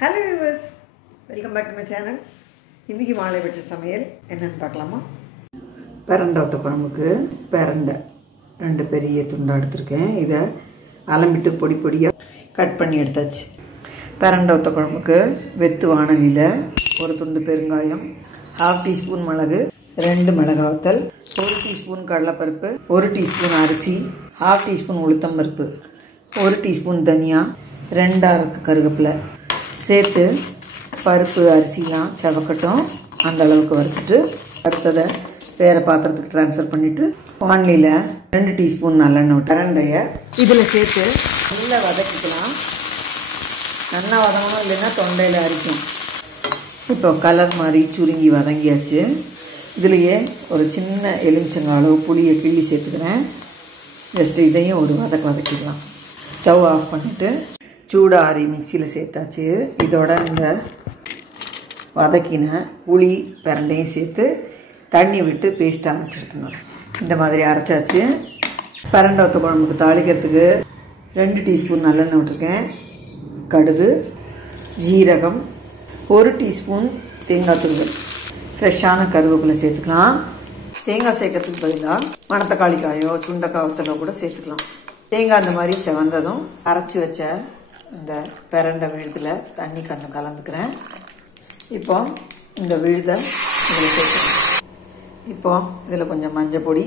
Hello viewers, welcome back to my channel. இன்னைக்கு மாலை வெற்ற சமையல் என்னன்னு பார்க்கலாமா? பரண்டை வத்த குழம்புக்கு பரண்டை ரெண்டு பெரிய துண்டா எடுத்துர்க்கேன். இத அலம்பிட்டு பொடி பொடியா கட் பண்ணி எடுத்தாச்சு. பரண்டை வத்த குழம்புக்கு வெத்து வாணலில ஒரு துண்டு பெருங்காயம், 1/2 டீஸ்பூன் மிளகு, 2 மிளகாய் வத்தல், 1 டீஸ்பூன் கடலைப்பருப்பு, 1 டீஸ்பூன் அரிசி, 1/2 டீஸ்பூன் உளுத்தம் பருப்பு, 1 டீஸ்பூன் தனியா, 2 அரக்கு கருவேப்பிலை சேர்த்து பருப்பு அரிசிலாம் செவக்கட்டும். அந்த அளவுக்கு வறுத்துட்டு அடுத்ததை வேறு பாத்திரத்துக்கு ட்ரான்ஸ்ஃபர் பண்ணிவிட்டு வாணலியில் 2 டீஸ்பூன் நல்லெண்ணெய் பரண்டையை இதில் சேர்த்து நல்லா வதக்கிக்கலாம். நல்லா வதங்கணும், இல்லைன்னா தொண்டையில் அரிக்கும். இப்போ கலர் மாதிரி சுருங்கி வதங்கியாச்சு. இதுலேயே ஒரு சின்ன எலுமிச்சங்காய் அளவு புளியை கிள்ளி சேர்த்துக்கிறேன். ஜஸ்ட்டு இதையும் ஒரு வதக்கிக்கலாம். ஸ்டவ் ஆஃப் பண்ணிவிட்டு சூடாரி மிக்சியில் சேர்த்தாச்சு. இதோட இந்த வதக்கின புளி பரண்டையும் சேர்த்து தண்ணி விட்டு பேஸ்ட்டாக அரைச்சி எடுத்துக்கணும். இந்த மாதிரி அரைச்சாச்சு. பரண்டை வத்த குழம்புக்கு தாளிக்கிறதுக்கு 2 டீஸ்பூன் நல்லெண்ணெய் விட்டுருக்கேன். கடுகு, ஜீரகம், 1 டீஸ்பூன் தேங்காய் துருவல், ஃப்ரெஷ்ஷான கருவேப்பிலை சேர்த்துக்கலாம். தேங்காய் சேர்க்கறதுக்கு பதிலாக மணத்தக்காளி காயோ சுண்டைக்காய் வத்தலோ கூட சேர்த்துக்கலாம். தேங்காய் அந்த மாதிரி செவந்ததும் அரைச்சி வச்ச இந்த பரண்டை விழுதில் தண்ணி கொஞ்சம் கலந்துக்கிறேன். இப்போ இந்த விழுதை இதில் சேர்த்துக்கிறேன். இப்போ இதில் கொஞ்சம் மஞ்சள் பொடி,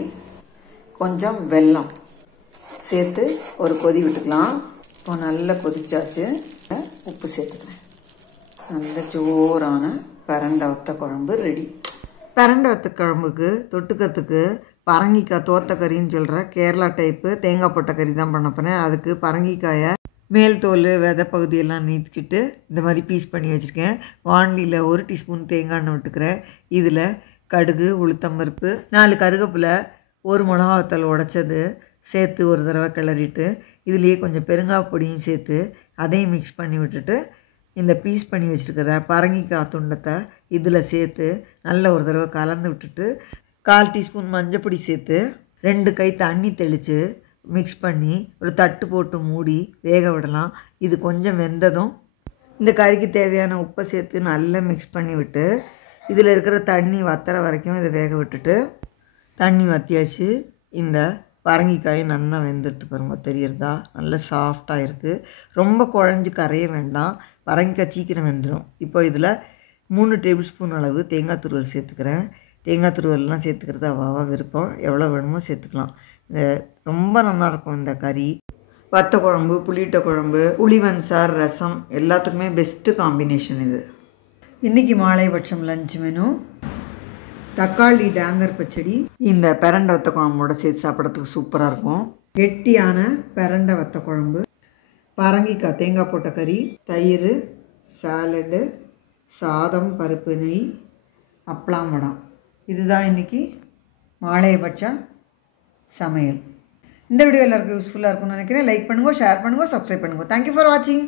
கொஞ்சம் வெல்லம் சேர்த்து ஒரு கொதி விட்டுக்கலாம். இப்போ நல்லா கொதிச்சாச்சு. உப்பு சேர்த்துக்கிறேன். நல்ல ஜோரான பரண்டை வத்த குழம்பு ரெடி. பரண்டை வத்த குழம்புக்கு தொட்டுக்கிறதுக்கு பரங்கிக்காய் தோத்தக்கறின்னு சொல்கிற கேரளா டைப்பு தேங்காய் போட்ட கறி தான் பண்ண போகிறேன். அதுக்கு பரங்கிக்காயை மேல் தோல் விதை பகுதியெல்லாம் நீக்கிட்டு இந்த மாதிரி பீஸ் பண்ணி வச்சுருக்கேன். வாணலியில் 1 டீஸ்பூன் தேங்காய் எண்ணெய் விட்டுக்கிறேன். இதில் கடுகு, உளுத்தம்பருப்பு, 4 கருவேப்பிலை, 1 மிளகா வத்தல் உடைச்சது சேர்த்து ஒரு தடவை கிளறிட்டு இதுலேயே கொஞ்சம் பெருங்காய் பொடியும் சேர்த்து அதையும் மிக்ஸ் பண்ணி விட்டுட்டு இந்த பீஸ் பண்ணி வச்சுருக்கிற பரங்கிக்காய் துண்டத்தை இதில் சேர்த்து நல்ல ஒரு தடவை கலந்து விட்டுட்டு 1/4 டீஸ்பூன் மஞ்சள் பொடி சேர்த்து 2 கை தண்ணி தெளித்து மிக்ஸ் பண்ணி ஒரு தட்டு போட்டு மூடி வேக விடலாம். இது கொஞ்சம் வெந்ததும் இந்த கறிக்கு தேவையான உப்பை சேர்த்து நல்லா மிக்ஸ் பண்ணி விட்டு இதில் இருக்கிற தண்ணி வத்துற வரைக்கும் இதை வேக விட்டுட்டு தண்ணி வற்றியாச்சு. இந்த பரங்கிக்காய் நல்லா வெந்துடுத்து பாருங்க, தெரியுறதா? நல்லா சாஃப்டாக இருக்குது. ரொம்ப குழஞ்சி கரைய வேண்டாம், பரங்கிக்காய் சீக்கிரம் வெந்துடும். இப்போ இதில் 3 டேபிள் ஸ்பூன் அளவு தேங்காய் துருவல் சேர்த்துக்கிறேன். தேங்காய் துருவல்லாம் சேர்த்துக்கிறது அவ்வளவா விருப்பம், எவ்வளோ வேணுமோ சேர்த்துக்கலாம். இந்த ரொம்ப நல்லாயிருக்கும் இந்த கறி. வத்த குழம்பு, புளிட்ட குழம்பு, புளிவன் சார், ரசம் எல்லாத்துக்குமே பெஸ்ட்டு காம்பினேஷன் இது. இன்றைக்கி மாலைபட்சம் லஞ்ச் மெனு தக்காளி டேங்கர் பச்சடி. இந்த பரண்டை வத்த குழம்போட சேர்த்து சாப்பிட்றதுக்கு சூப்பராக இருக்கும். கெட்டியான பரண்டை வத்த குழம்பு, பரங்கிக்காய் தேங்காய் போட்ட கறி, தயிர், சாலடு, சாதம், பருப்பு, நெய், அப்பளம், வடம். இதுதான் இன்றைக்கி மாலைபட்சம் சமையல். இந்த வீடியோ எல்லாருக்கும் யூஸ்ஃபுல்லாக இருக்கும்னு நினைக்கிறேன். லைக் பண்ணுங்க, ஷேர் பண்ணுங்க, சப்ஸ்கிரைப் பண்ணுங்க. தேங்க்யூ ஃபார் வாட்சிங்.